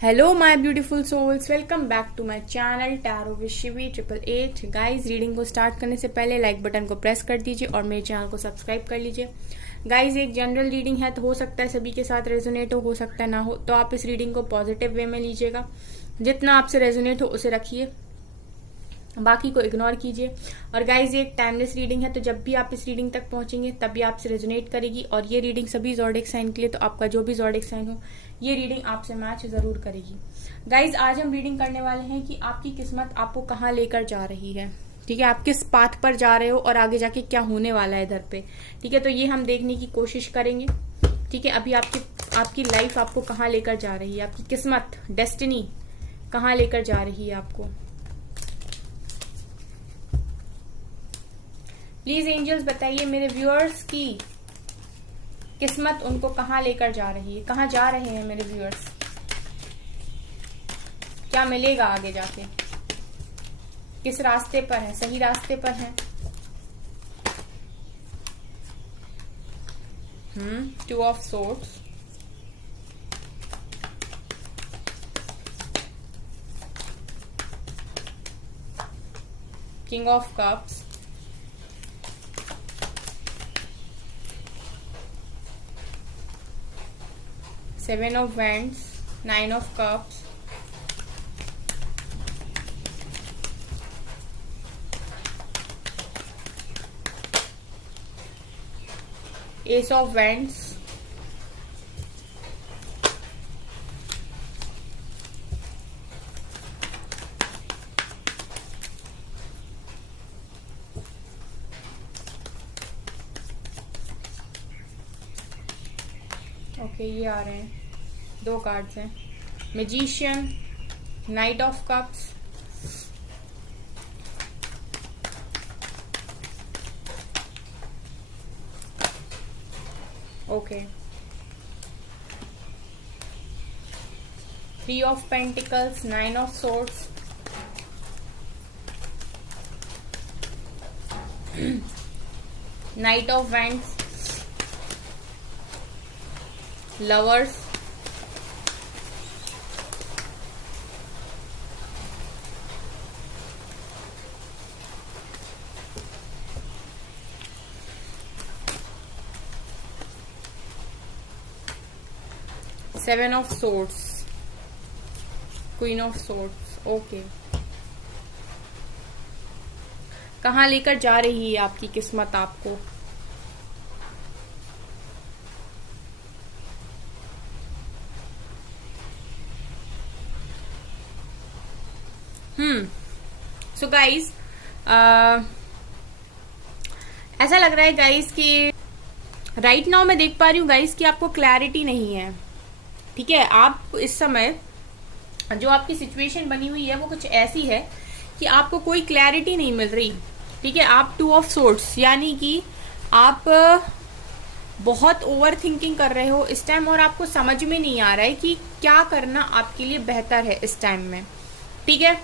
Hello my beautiful souls, welcome back to my channel tarot with Shivi 888। Guys, reading को start करने से पहले like button को press कर दीजिए और मेरे चैनल को सब्सक्राइब कर लीजिए। गाइज, एक जनरल रीडिंग है तो हो सकता है सभी के साथ रेजोनेट हो सकता है ना हो, तो आप इस रीडिंग को पॉजिटिव वे में लीजिएगा। जितना आपसे रेजोनेट हो उसे रखिए, बाकी को इग्नोर कीजिए। और गाइज, ये एक टाइमलेस रीडिंग है, तो जब भी आप इस रीडिंग तक पहुंचेंगे तभी आपसे रेजोनेट करेगी। और ये रीडिंग सभी ज़ोडिएक साइन के लिए, तो आपका जो भी ज़ोडिएक साइन हो ये रीडिंग आपसे मैच जरूर करेगी। गाइज, आज हम रीडिंग करने वाले हैं कि आपकी किस्मत आपको कहाँ लेकर जा रही है। ठीक है, आप किस पाथ पर जा रहे हो और आगे जाके क्या होने वाला है इधर पे। ठीक है, तो ये हम देखने की कोशिश करेंगे। ठीक है, अभी आपकी लाइफ आपको कहाँ लेकर जा रही है, आपकी किस्मत डेस्टिनी कहाँ लेकर जा रही है आपको। प्लीज एंजल्स बताइए मेरे व्यूअर्स की किस्मत उनको कहाँ लेकर जा रही है, कहाँ जा रहे हैं मेरे व्यूअर्स, क्या मिलेगा आगे जाके, किस रास्ते पर है, सही रास्ते पर है। Two of swords, king of cups, Seven of Wands, Nine of Cups, Ace of Wands, okay ये आ रहे हैं, दो कार्ड्स हैं, magician, night of cups, okay, three of pentacles, nine of swords, night of wands, lovers, seven of swords, queen of swords. Okay, कहाँ लेकर जा रही है आपकी किस्मत आपको। सो गाइज, ऐसा लग रहा है गाइज कि राइट नाउ मैं देख पा रही हूँ गाइज कि आपको क्लैरिटी नहीं है। ठीक है, आप इस समय जो आपकी सिचुएशन बनी हुई है वो कुछ ऐसी है कि आपको कोई क्लैरिटी नहीं मिल रही। ठीक है, आप टू ऑफ सोर्ड्स यानी कि आप बहुत ओवर थिंकिंग कर रहे हो इस टाइम और आपको समझ में नहीं आ रहा है कि क्या करना आपके लिए बेहतर है इस टाइम में। ठीक है,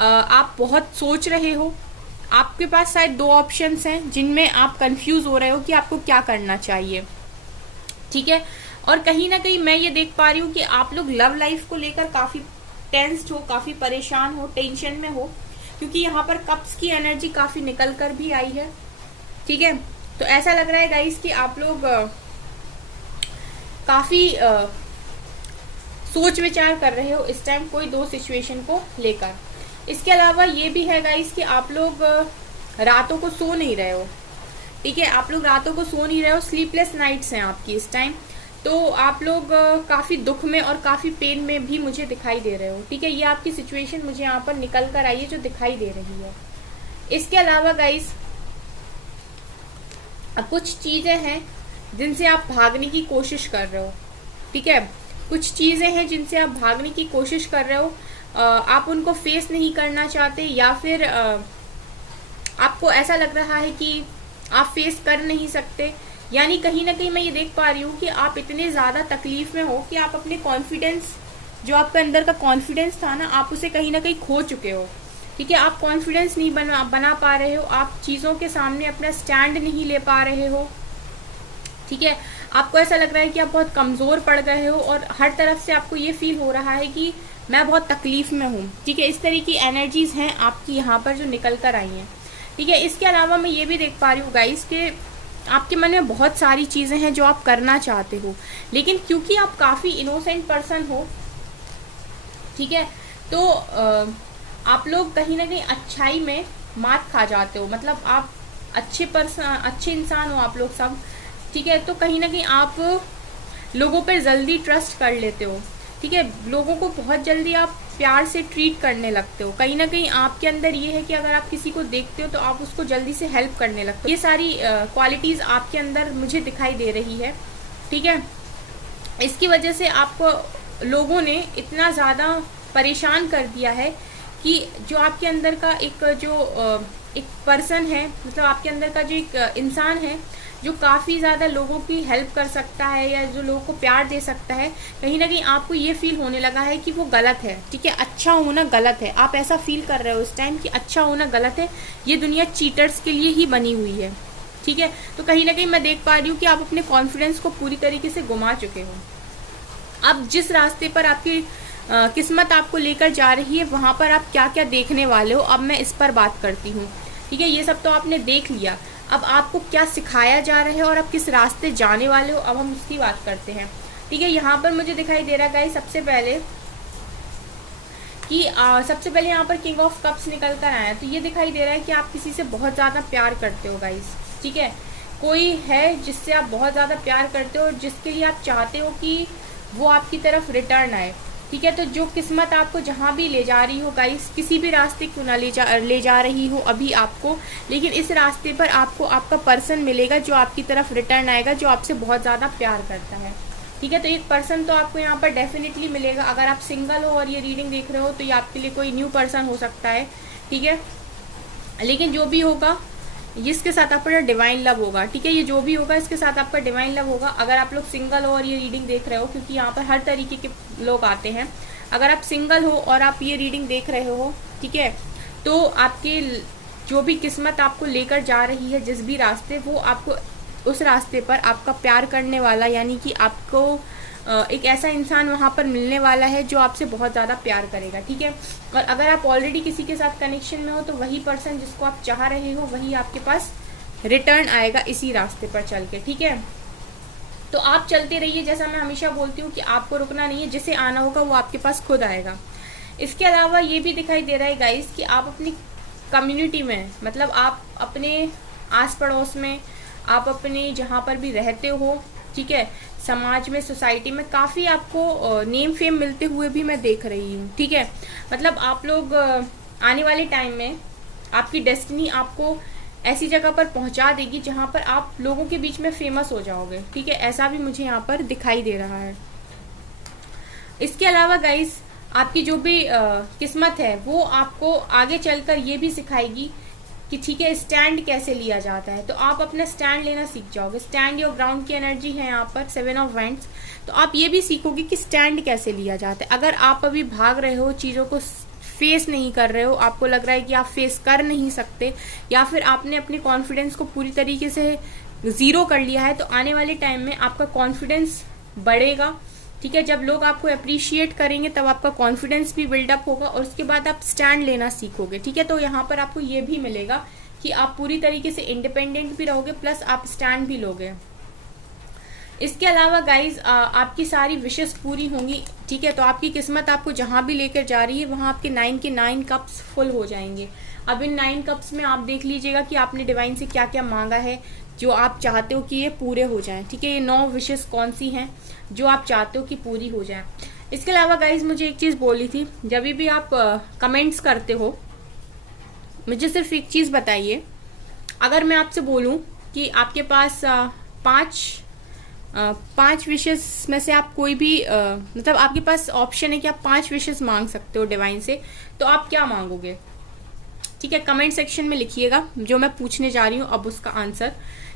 आप बहुत सोच रहे हो, आपके पास शायद दो ऑप्शंस हैं जिनमें आप कंफ्यूज हो रहे हो कि आपको क्या करना चाहिए। ठीक है, और कहीं ना कहीं मैं ये देख पा रही हूँ कि आप लोग लव लाइफ को लेकर काफी टेंस्ड हो, काफी परेशान हो, टेंशन में हो, क्योंकि यहाँ पर कप्स की एनर्जी काफी निकल कर भी आई है। ठीक है, तो ऐसा लग रहा है गाइस कि आप लोग काफी सोच विचार कर रहे हो इस टाइम कोई दो सिचुएशन को लेकर। इसके अलावा ये भी है गाइस कि आप लोग रातों को सो नहीं रहे हो। ठीक है, आप लोग रातों को सो नहीं रहे हो, स्लीपलेस नाइट्स हैं आपकी इस टाइम, तो आप लोग काफी दुख में और काफी पेन में भी मुझे दिखाई दे रहे हो। ठीक है, ये आपकी सिचुएशन मुझे यहाँ पर निकल कर आई है जो दिखाई दे रही है। इसके अलावा गाइस, कुछ चीजें हैं जिनसे आप भागने की कोशिश कर रहे हो। ठीक है, कुछ चीजें हैं जिनसे आप भागने की कोशिश कर रहे हो, आप उनको फेस नहीं करना चाहते, या फिर आपको ऐसा लग रहा है कि आप फेस कर नहीं सकते। यानी कहीं ना कहीं मैं ये देख पा रही हूँ कि आप इतने ज्यादा तकलीफ में हो कि आप अपने कॉन्फिडेंस, जो आपके अंदर का कॉन्फिडेंस था ना, आप उसे कहीं ना कहीं खो चुके हो। ठीक है, आप कॉन्फिडेंस नहीं बना पा रहे हो, आप चीजों के सामने अपना स्टैंड नहीं ले पा रहे हो। ठीक है, आपको ऐसा लग रहा है कि आप बहुत कमज़ोर पड़ गए हो और हर तरफ से आपको ये फील हो रहा है कि मैं बहुत तकलीफ़ में हूँ। ठीक है, इस तरह की एनर्जीज़ हैं आपकी यहाँ पर जो निकल कर आई हैं। ठीक है, इसके अलावा मैं ये भी देख पा रही हूँ गाइस कि आपके मन में बहुत सारी चीज़ें हैं जो आप करना चाहते हो, लेकिन क्योंकि आप काफ़ी इनोसेंट पर्सन हो, ठीक है, तो आप लोग कहीं ना कहीं अच्छाई में मात खा जाते हो। मतलब आप अच्छे इंसान हो आप लोग सब। ठीक है, तो कहीं ना कहीं आप लोगों पर जल्दी ट्रस्ट कर लेते हो। ठीक है, लोगों को बहुत जल्दी आप प्यार से ट्रीट करने लगते हो। कहीं ना कहीं आपके अंदर ये है कि अगर आप किसी को देखते हो तो आप उसको जल्दी से हेल्प करने लगते हो। ये सारी क्वालिटीज़ आपके अंदर मुझे दिखाई दे रही है। ठीक है, इसकी वजह से आपको लोगों ने इतना ज़्यादा परेशान कर दिया है कि जो आपके अंदर का एक पर्सन है, मतलब आपके अंदर का जो एक इंसान है जो काफ़ी ज़्यादा लोगों की हेल्प कर सकता है या जो लोगों को प्यार दे सकता है, कहीं ना कहीं आपको ये फील होने लगा है कि वो गलत है। ठीक है, अच्छा होना गलत है। आप ऐसा फील कर रहे हो इस टाइम कि अच्छा होना गलत है, ये दुनिया चीटर्स के लिए ही बनी हुई है। ठीक है, तो कहीं ना कहीं मैं देख पा रही हूँ कि आप अपने कॉन्फिडेंस को पूरी तरीके से गुमा चुके हो। अब जिस रास्ते पर आपकी किस्मत आपको लेकर जा रही है, वहाँ पर आप क्या क्या देखने वाले हो, अब मैं इस पर बात करती हूँ। ठीक है, ये सब तो आपने देख लिया। अब आपको क्या सिखाया जा रहा है और आप किस रास्ते जाने वाले हो, अब हम उसकी बात करते हैं। ठीक है, यहाँ पर मुझे दिखाई दे रहा है गाइस सबसे पहले यहाँ पर किंग ऑफ कप्स निकल कर आया। तो ये दिखाई दे रहा है कि आप किसी से बहुत ज़्यादा प्यार करते हो गाइस। ठीक है, कोई है जिससे आप बहुत ज़्यादा प्यार करते हो और जिसके लिए आप चाहते हो कि वो आपकी तरफ रिटर्न आए। ठीक है, तो जो किस्मत आपको जहाँ भी ले जा रही हो गाइस, किसी भी रास्ते क्यों ना ले जा रही हो अभी आपको, लेकिन इस रास्ते पर आपको आपका पर्सन मिलेगा जो आपकी तरफ रिटर्न आएगा, जो आपसे बहुत ज़्यादा प्यार करता है। ठीक है, तो एक पर्सन तो आपको यहाँ पर डेफिनेटली मिलेगा। अगर आप सिंगल हो और ये रीडिंग देख रहे हो तो ये आपके लिए कोई न्यू पर्सन हो सकता है। ठीक है, लेकिन जो भी होगा इसके साथ आपका डिवाइन लव होगा। ठीक है, ये जो भी होगा इसके साथ आपका डिवाइन लव होगा। अगर आप लोग सिंगल हो और ये रीडिंग देख रहे हो, क्योंकि यहाँ पर हर तरीके के लोग आते हैं, अगर आप सिंगल हो और आप ये रीडिंग देख रहे हो, ठीक है, तो आपकी जो भी किस्मत आपको लेकर जा रही है जिस भी रास्ते, वो आपको उस रास्ते पर आपका प्यार करने वाला, यानी कि आपको एक ऐसा इंसान वहाँ पर मिलने वाला है जो आपसे बहुत ज़्यादा प्यार करेगा। ठीक है, और अगर आप ऑलरेडी किसी के साथ कनेक्शन में हो तो वही पर्सन जिसको आप चाह रहे हो वही आपके पास रिटर्न आएगा इसी रास्ते पर चल के। ठीक है, तो आप चलते रहिए। जैसा मैं हमेशा बोलती हूँ कि आपको रुकना नहीं है, जिसे आना होगा वो आपके पास खुद आएगा। इसके अलावा ये भी दिखाई दे रहा है गाइस कि आप अपनी कम्युनिटी में, मतलब आप अपने आस पड़ोस में, आप अपने जहाँ पर भी रहते हो, ठीक है, समाज में, सोसाइटी में काफ़ी आपको नेम फेम मिलते हुए भी मैं देख रही हूँ। ठीक है, मतलब आप लोग आने वाले टाइम में आपकी डेस्टिनी आपको ऐसी जगह पर पहुंचा देगी जहां पर आप लोगों के बीच में फेमस हो जाओगे। ठीक है, ऐसा भी मुझे यहाँ पर दिखाई दे रहा है। इसके अलावा गाइस आपकी जो भी किस्मत है वो आपको आगे चलकर ये भी सिखाएगी कि ठीक है स्टैंड कैसे लिया जाता है। तो आप अपना स्टैंड लेना सीख जाओगे। स्टैंड योर ग्राउंड की एनर्जी है यहाँ पर 7 ऑफ वैंड्स। तो आप ये भी सीखोगे कि स्टैंड कैसे लिया जाता है। अगर आप अभी भाग रहे हो, चीज़ों को फेस नहीं कर रहे हो, आपको लग रहा है कि आप फेस कर नहीं सकते, या फिर आपने अपने कॉन्फिडेंस को पूरी तरीके से ज़ीरो कर लिया है, तो आने वाले टाइम में आपका कॉन्फिडेंस बढ़ेगा। ठीक है, जब लोग आपको अप्रिशिएट करेंगे तब आपका कॉन्फिडेंस भी बिल्डअप होगा और उसके बाद आप स्टैंड लेना सीखोगे। ठीक है, तो यहाँ पर आपको ये भी मिलेगा कि आप पूरी तरीके से इंडिपेंडेंट भी रहोगे, प्लस आप स्टैंड भी लोगे। इसके अलावा गाइज आपकी सारी विशेस पूरी होंगी। ठीक है, तो आपकी किस्मत आपको जहाँ भी लेकर जा रही है वहाँ आपके 9 के 9 कप्स फुल हो जाएंगे। अब इन 9 कप्स में आप देख लीजिएगा कि आपने डिवाइन से क्या क्या मांगा है जो आप चाहते हो कि ये पूरे हो जाएं। ठीक है, ये 9 विशेस कौन सी हैं जो आप चाहते हो कि पूरी हो जाए। इसके अलावा गाइज मुझे एक चीज़ बोली थी, जब भी आप कमेंट्स करते हो मुझे सिर्फ एक चीज़ बताइए, अगर मैं आपसे बोलूँ कि आपके पास 5 विशेस में से आप कोई भी मतलब आपके पास ऑप्शन है कि आप 5 विशेस मांग सकते हो डिवाइन से, तो आप क्या मांगोगे? ठीक है, कमेंट सेक्शन में लिखिएगा जो मैं पूछने जा रही हूँ अब उसका आंसर।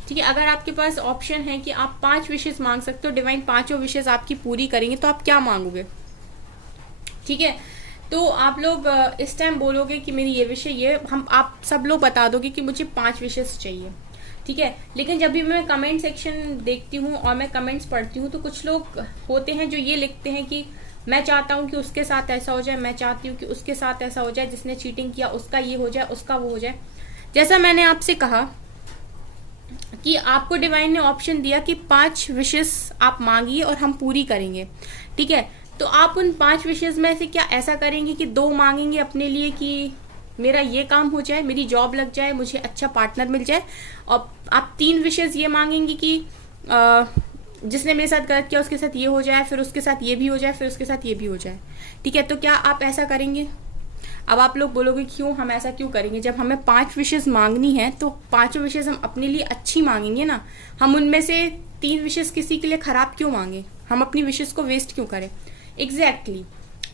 ठीक है, अगर आपके पास ऑप्शन है कि आप 5 विशेस मांग सकते हो, डिवाइन 5 विशेस आपकी पूरी करेंगे, तो आप क्या मांगोगे? ठीक है, तो आप लोग इस टाइम बोलोगे कि मेरी ये विषय ये, आप सब लोग बता दोगे कि मुझे 5 विशेस चाहिए। ठीक है। लेकिन जब भी मैं कमेंट सेक्शन देखती हूँ और मैं कमेंट्स पढ़ती हूँ तो कुछ लोग होते हैं जो ये लिखते हैं कि मैं चाहता हूँ कि उसके साथ ऐसा हो जाए, मैं चाहती हूँ कि उसके साथ ऐसा हो जाए, जिसने चीटिंग किया उसका ये हो जाए, उसका वो हो जाए। जैसा मैंने आपसे कहा कि आपको डिवाइन ने ऑप्शन दिया कि 5 विशेस आप मांगिए और हम पूरी करेंगे, ठीक है। तो आप उन 5 विशेस में से क्या ऐसा करेंगे कि 2 मांगेंगे अपने लिए कि मेरा ये काम हो जाए, मेरी जॉब लग जाए, मुझे अच्छा पार्टनर मिल जाए, और आप 3 विशेस ये मांगेंगे कि जिसने मेरे साथ गलत किया उसके साथ ये हो जाए, फिर उसके साथ ये भी हो जाए, फिर उसके साथ ये भी हो जाए, ठीक है। तो क्या आप ऐसा करेंगे? अब आप लोग बोलोगे क्यों, हम ऐसा क्यों करेंगे? जब हमें 5 विशेस मांगनी है तो 5 विशेस हम अपने लिए अच्छी मांगेंगे ना। हम उनमें से 3 विशेस किसी के लिए खराब क्यों मांगे? हम अपनी विशेस को वेस्ट क्यों करें? एग्जैक्टली।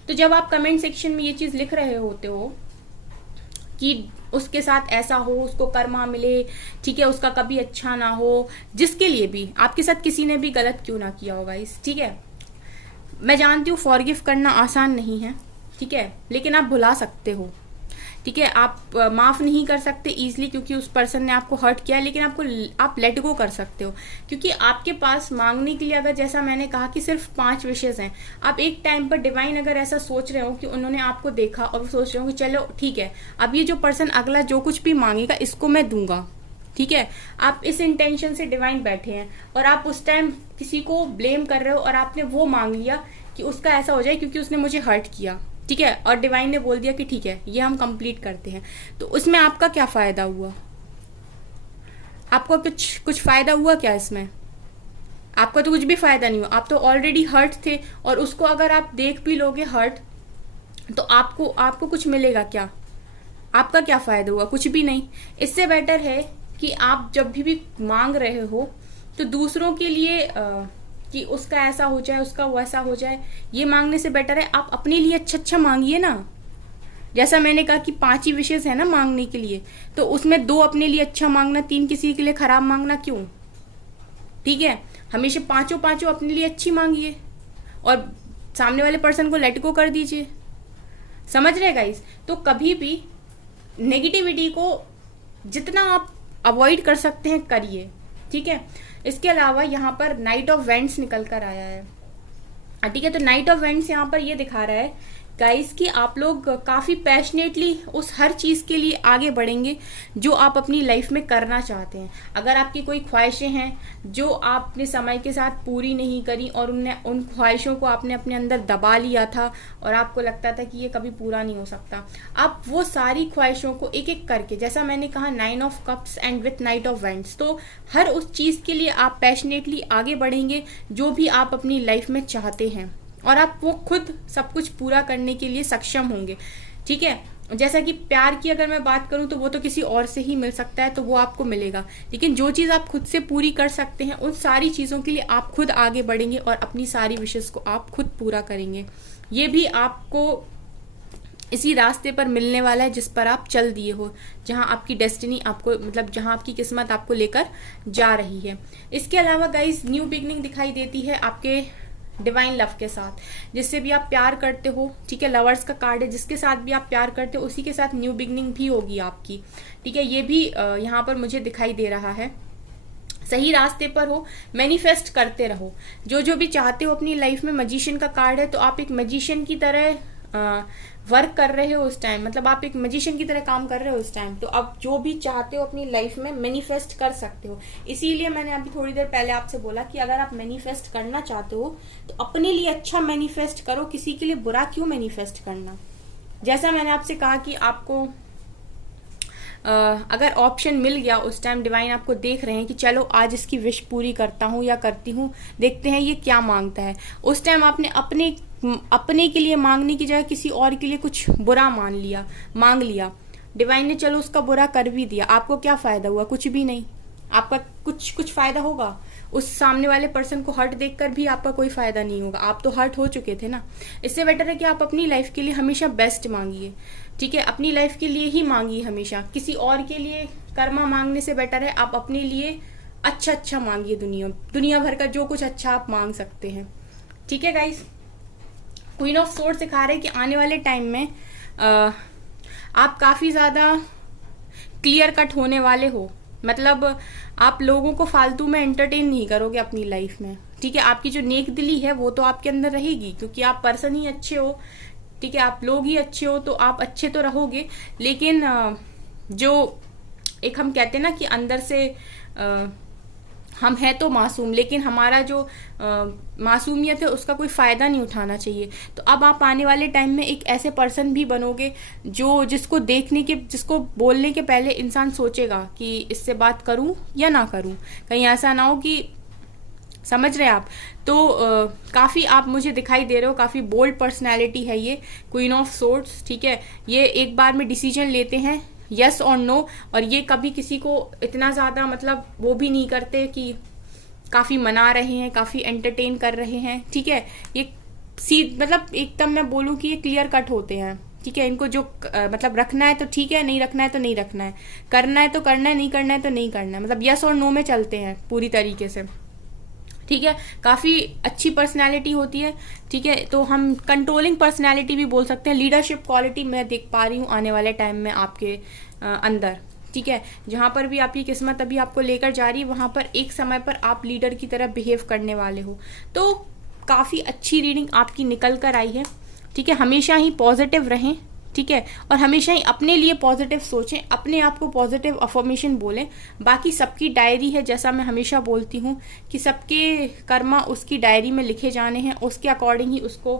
तो जब आप कमेंट सेक्शन में ये चीज लिख रहे होते हो कि उसके साथ ऐसा हो, उसको कर्मा मिले, ठीक है, उसका कभी अच्छा ना हो, जिसके लिए भी आपके साथ किसी ने भी गलत क्यों ना किया होगा इस, ठीक है। मैं जानती हूँ फॉरगिव करना आसान नहीं है, ठीक है, लेकिन आप भुला सकते हो, ठीक है। आप माफ नहीं कर सकते इजीली क्योंकि उस पर्सन ने आपको हर्ट किया, लेकिन आप लेट गो कर सकते हो क्योंकि आपके पास मांगने के लिए, अगर जैसा मैंने कहा कि सिर्फ 5 विशेस हैं, आप एक टाइम पर डिवाइन अगर ऐसा सोच रहे हो कि उन्होंने आपको देखा और सोच रहे हो कि चलो ठीक है, अब ये जो पर्सन अगला जो कुछ भी मांगेगा इसको मैं दूंगा, ठीक है। आप इस इंटेंशन से डिवाइन बैठे हैं और आप उस टाइम किसी को ब्लेम कर रहे हो और आपने वो मांग लिया कि उसका ऐसा हो जाए क्योंकि उसने मुझे हर्ट किया, ठीक है, और डिवाइन ने बोल दिया कि ठीक है ये हम कंप्लीट करते हैं। तो उसमें आपका क्या फायदा हुआ? आपको कुछ फायदा हुआ क्या इसमें? आपका तो कुछ भी फायदा नहीं हुआ। आप तो ऑलरेडी हर्ट थे और उसको अगर आप देख भी लोगे हर्ट तो आपको कुछ मिलेगा क्या? आपका क्या फायदा हुआ? कुछ भी नहीं। इससे बेटर है कि आप जब भी मांग रहे हो तो दूसरों के लिए कि उसका ऐसा हो जाए, उसका वैसा हो जाए, ये मांगने से बेटर है आप अपने लिए अच्छा मांगिए ना। जैसा मैंने कहा कि 5 ही विशेष है ना मांगने के लिए, तो उसमें 2 अपने लिए अच्छा मांगना, 3 किसी के लिए खराब मांगना क्यों? ठीक है, हमेशा पांचों अपने लिए अच्छी मांगिए और सामने वाले पर्सन को लेट गो कर दीजिए। समझ रहे गाइस? तो कभी भी नेगेटिविटी को जितना आप अवॉइड कर सकते हैं करिए, ठीक है। इसके अलावा यहाँ पर नाइट ऑफ वेंट्स निकल कर आया है, ठीक है। तो नाइट ऑफ वेंट्स यहाँ पर ये दिखा रहा है गाइस कि आप लोग काफी पैशनेटली उस हर चीज के लिए आगे बढ़ेंगे जो आप अपनी लाइफ में करना चाहते हैं। अगर आपकी कोई ख्वाहिशें हैं जो आपने समय के साथ पूरी नहीं करी और उन ख्वाहिशों को आपने अपने अंदर दबा लिया था और आपको लगता था कि ये कभी पूरा नहीं हो सकता, आप वो सारी ख्वाहिशों को एक एक करके, जैसा मैंने कहा 9 of cups and with night of vents, तो हर उस चीज के लिए आप पैशनेटली आगे बढ़ेंगे जो भी आप अपनी लाइफ में चाहते हैं और आप वो खुद सब कुछ पूरा करने के लिए सक्षम होंगे, ठीक है। जैसा कि प्यार की अगर मैं बात करूं तो वो तो किसी और से ही मिल सकता है, तो वो आपको मिलेगा, लेकिन जो चीज आप खुद से पूरी कर सकते हैं उन सारी चीजों के लिए आप खुद आगे बढ़ेंगे और अपनी सारी विशेष को आप खुद पूरा करेंगे। ये भी आपको इसी रास्ते पर मिलने वाला है जिस पर आप चल दिए हो, जहां आपकी डेस्टिनी आपको, मतलब जहां आपकी किस्मत आपको लेकर जा रही है। इसके अलावा गाइस न्यू बिगनिंग दिखाई देती है आपके डिवाइन लव के साथ, जिससे भी आप प्यार करते हो, ठीक है। लवर्स का कार्ड है, जिसके साथ भी आप प्यार करते हो उसी के साथ न्यू बिगनिंग भी होगी आपकी, ठीक है। ये भी यहाँ पर मुझे दिखाई दे रहा है। सही रास्ते पर हो, मैनिफेस्ट करते रहो जो भी चाहते हो अपनी लाइफ में। मैजिशियन का कार्ड है, तो आप एक मैजिशियन की तरह वर्क कर रहे हो उस टाइम, मतलब आप एक मैजिशियन की तरह काम कर रहे हो उस टाइम, तो आप जो भी चाहते हो अपनी लाइफ में मैनिफेस्ट कर सकते हो। इसीलिए मैंने अभी थोड़ी देर पहले आपसे बोला कि अगर आप मैनिफेस्ट करना चाहते हो तो अपने लिए अच्छा मैनिफेस्ट करो, किसी के लिए बुरा क्यों मैनिफेस्ट करना। जैसा मैंने आपसे कहा कि आपको अगर ऑप्शन मिल गया उस टाइम, डिवाइन आपको देख रहे हैं कि चलो आज इसकी विश पूरी करता हूँ या करती हूँ, देखते हैं ये क्या मांगता है। उस टाइम आपने अपने के लिए मांगने की जगह किसी और के लिए कुछ बुरा मांग लिया, डिवाइन ने चलो उसका बुरा कर भी दिया, आपको क्या फायदा हुआ? कुछ भी नहीं। आपका कुछ फायदा होगा? उस सामने वाले पर्सन को हर्ट देखकर भी आपका कोई फायदा नहीं होगा, आप तो हर्ट हो चुके थे ना। इससे बेटर है कि आप अपनी लाइफ के लिए हमेशा बेस्ट मांगिए, ठीक है। अपनी लाइफ के लिए ही मांगिए हमेशा, किसी और के लिए कर्मा मांगने से बेटर है आप अपने लिए अच्छा मांगिए। दुनिया भर का जो कुछ अच्छा आप मांग सकते हैं, ठीक है गाइस। क्वीन ऑफ सोर्ड सिखा रहे हैं कि आने वाले टाइम में आप काफी ज्यादा क्लियर कट होने वाले हो, मतलब आप लोगों को फालतू में एंटरटेन नहीं करोगे अपनी लाइफ में, ठीक है। आपकी जो नेक दिली है वो तो आपके अंदर रहेगी, क्योंकि आप पर्सन ही अच्छे हो, ठीक है, आप लोग ही अच्छे हो, तो आप अच्छे तो रहोगे। लेकिन जो एक हम कहते हैं ना कि अंदर से हम हैं तो मासूम, लेकिन हमारा जो मासूमियत है उसका कोई फ़ायदा नहीं उठाना चाहिए। तो अब आप आने वाले टाइम में एक ऐसे पर्सन भी बनोगे जो जिसको बोलने के पहले इंसान सोचेगा कि इससे बात करूं या ना करूं, कहीं ऐसा ना हो कि, समझ रहे हैं आप। तो काफ़ी आप मुझे दिखाई दे रहे हो, काफ़ी बोल्ड पर्सनैलिटी है ये, क्वीन ऑफ सोर्ड्स, ठीक है। ये एक बार में डिसीजन लेते हैं, यस और नो, और ये कभी किसी को इतना ज़्यादा मतलब वो भी नहीं करते कि काफ़ी मना रहे हैं, काफ़ी एंटरटेन कर रहे हैं, ठीक है। ये मतलब एकदम मैं बोलूँ कि ये क्लियर कट होते हैं, ठीक है। इनको जो मतलब रखना है तो ठीक है, नहीं रखना है तो नहीं रखना है, करना है तो करना है, नहीं करना है तो नहीं करना है, मतलब यस और नो में चलते हैं पूरी तरीके से, ठीक है। काफ़ी अच्छी पर्सनैलिटी होती है, ठीक है। तो हम कंट्रोलिंग पर्सनैलिटी भी बोल सकते हैं। लीडरशिप क्वालिटी मैं देख पा रही हूँ आने वाले टाइम में आपके अंदर, ठीक है। जहाँ पर भी आपकी किस्मत अभी आपको लेकर जा रही है, वहाँ पर एक समय पर आप लीडर की तरह बिहेव करने वाले हो। तो काफ़ी अच्छी रीडिंग आपकी निकल कर आई है, ठीक है। हमेशा ही पॉजिटिव रहें, ठीक है, और हमेशा ही अपने लिए पॉजिटिव सोचें, अपने आप को पॉजिटिव अफर्मेशन बोलें। बाकी सबकी डायरी है, जैसा मैं हमेशा बोलती हूँ कि सबके कर्मा उसकी डायरी में लिखे जाने हैं, उसके अकॉर्डिंग ही उसको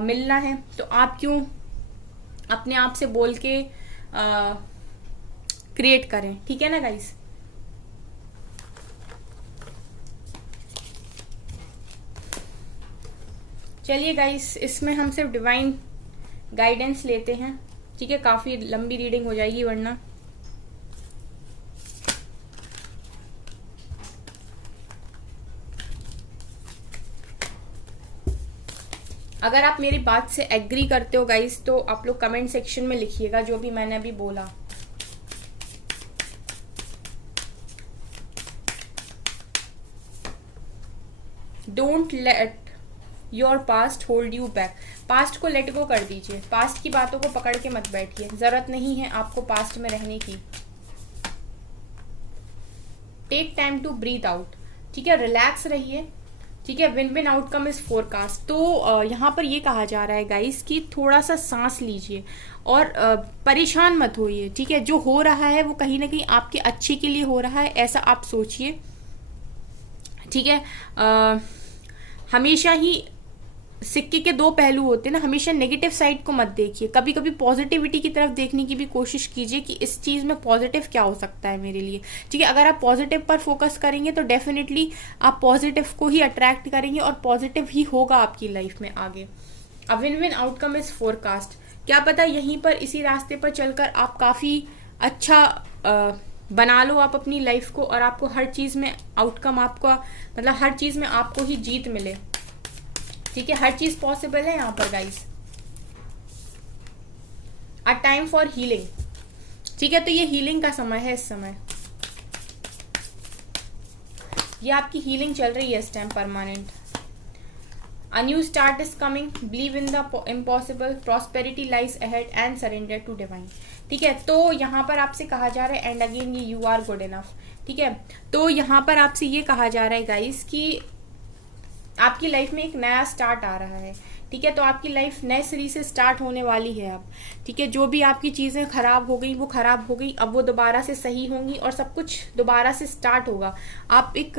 मिलना है। तो आप क्यों अपने आप से बोल के क्रिएट करें, ठीक है ना गाइस। चलिए गाइस, इसमें हम सिर्फ डिवाइन गाइडेंस लेते हैं, ठीक है। काफी लंबी रीडिंग हो जाएगी वरना। अगर आप मेरी बात से एग्री करते हो गाइस तो आप लोग कमेंट सेक्शन में लिखिएगा जो भी मैंने अभी बोला। Don't let your past hold you back. Past को लेट गो कर दीजिए, पास्ट की बातों को पकड़ के मत बैठिए, जरूरत नहीं है आपको पास्ट में रहने की। Take time to breathe out, ठीक है, रिलैक्स रहिए, ठीक है। Win win outcome is forecast. तो यहाँ पर ये कहा जा रहा है गाइस कि थोड़ा सा सांस लीजिए और परेशान मत होइए, ठीक है। जो हो रहा है वो कहीं ना कहीं आपके अच्छे के लिए हो रहा है, ऐसा आप सोचिए, ठीक है। हमेशा ही सिक्के के दो पहलू होते हैं ना, हमेशा नेगेटिव साइड को मत देखिए, कभी कभी पॉजिटिविटी की तरफ देखने की भी कोशिश कीजिए कि इस चीज में पॉजिटिव क्या हो सकता है मेरे लिए, ठीक है। अगर आप पॉजिटिव पर फोकस करेंगे तो डेफिनेटली आप पॉजिटिव को ही अट्रैक्ट करेंगे और पॉजिटिव ही होगा आपकी लाइफ में आगे। A win win outcome is forecast. क्या पता यहीं पर इसी रास्ते पर चलकर आप काफी अच्छा बना लो आप अपनी लाइफ को, और आपको हर चीज में आउटकम, आपका मतलब हर चीज में आपको ही जीत मिले, ठीक है। हर चीज पॉसिबल है यहाँ पर guys. A time for healing, ठीक है। तो ये हीलिंग का समय है, इस समय ये आपकी हीलिंग चल रही है इस time permanent. A new start is coming, believe in the impossible, prosperity lies ahead and surrender to divine, ठीक है। तो यहाँ पर आपसे कहा जा रहा है एंड अगेन ये यू आर गुड इनफ, ठीक है। तो यहाँ पर आपसे ये कहा जा रहा है गाइस कि आपकी लाइफ में एक नया स्टार्ट आ रहा है, ठीक है। तो आपकी लाइफ नए सिरे से स्टार्ट होने वाली है अब, ठीक है। जो भी आपकी चीजें खराब हो गई वो खराब हो गई, अब वो दोबारा से सही होंगी और सब कुछ दोबारा से स्टार्ट होगा। आप एक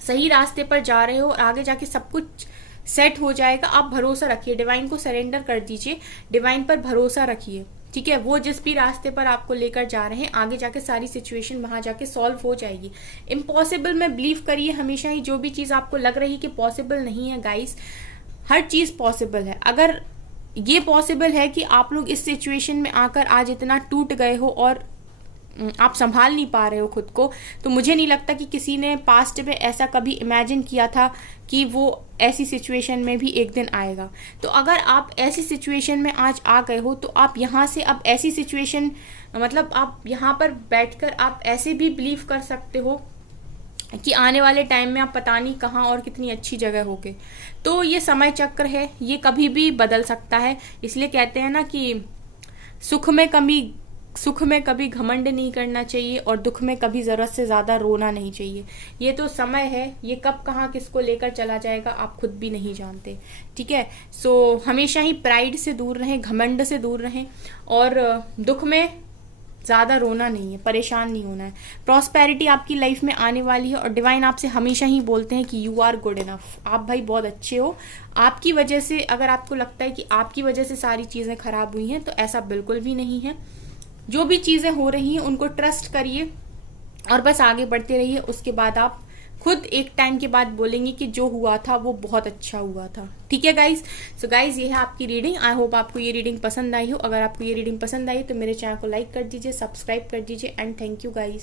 सही रास्ते पर जा रहे हो और आगे जाके सब कुछ सेट हो जाएगा। आप भरोसा रखिए, डिवाइन को सरेंडर कर दीजिए, डिवाइन पर भरोसा रखिए, ठीक है। वो जिस भी रास्ते पर आपको लेकर जा रहे हैं आगे जाके सारी सिचुएशन वहां जाके सॉल्व हो जाएगी। इम्पॉसिबल में बिलीव करिए हमेशा ही, जो भी चीज आपको लग रही कि पॉसिबल नहीं है गाइस, हर चीज पॉसिबल है। अगर ये पॉसिबल है कि आप लोग इस सिचुएशन में आकर आज इतना टूट गए हो और आप संभाल नहीं पा रहे हो खुद को, तो मुझे नहीं लगता कि किसी ने पास्ट में ऐसा कभी इमेजिन किया था कि वो ऐसी सिचुएशन में भी एक दिन आएगा। तो अगर आप ऐसी सिचुएशन में आज आ गए हो तो आप यहाँ से अब ऐसी सिचुएशन, मतलब आप यहाँ पर बैठकर आप ऐसे भी बिलीव कर सकते हो कि आने वाले टाइम में आप पता नहीं कहाँ और कितनी अच्छी जगह होगे। तो ये समय चक्र है, ये कभी भी बदल सकता है। इसलिए कहते हैं ना कि सुख में कमी सुख में कभी घमंड नहीं करना चाहिए और दुख में कभी ज़रूरत से ज़्यादा रोना नहीं चाहिए। ये तो समय है, ये कब कहाँ किसको लेकर चला जाएगा आप खुद भी नहीं जानते, ठीक है। सो हमेशा ही प्राइड से दूर रहें, घमंड से दूर रहें, और दुख में ज़्यादा रोना नहीं है, परेशान नहीं होना है। प्रॉस्पेरिटी आपकी लाइफ में आने वाली है और डिवाइन आपसे हमेशा ही बोलते हैं कि यू आर गुड इनफ, आप भाई बहुत अच्छे हो। आपकी वजह से, अगर आपको लगता है कि आपकी वजह से सारी चीज़ें खराब हुई हैं, तो ऐसा बिल्कुल भी नहीं है। जो भी चीज़ें हो रही हैं उनको ट्रस्ट करिए और बस आगे बढ़ते रहिए। उसके बाद आप खुद एक टाइम के बाद बोलेंगे कि जो हुआ था वो बहुत अच्छा हुआ था, ठीक है गाइज। सो गाइज, ये है आपकी रीडिंग। आई होप आपको ये रीडिंग पसंद आई हो। अगर आपको ये रीडिंग पसंद आई तो मेरे चैनल को लाइक कर दीजिए, सब्सक्राइब कर दीजिए, एंड थैंक यू गाइज।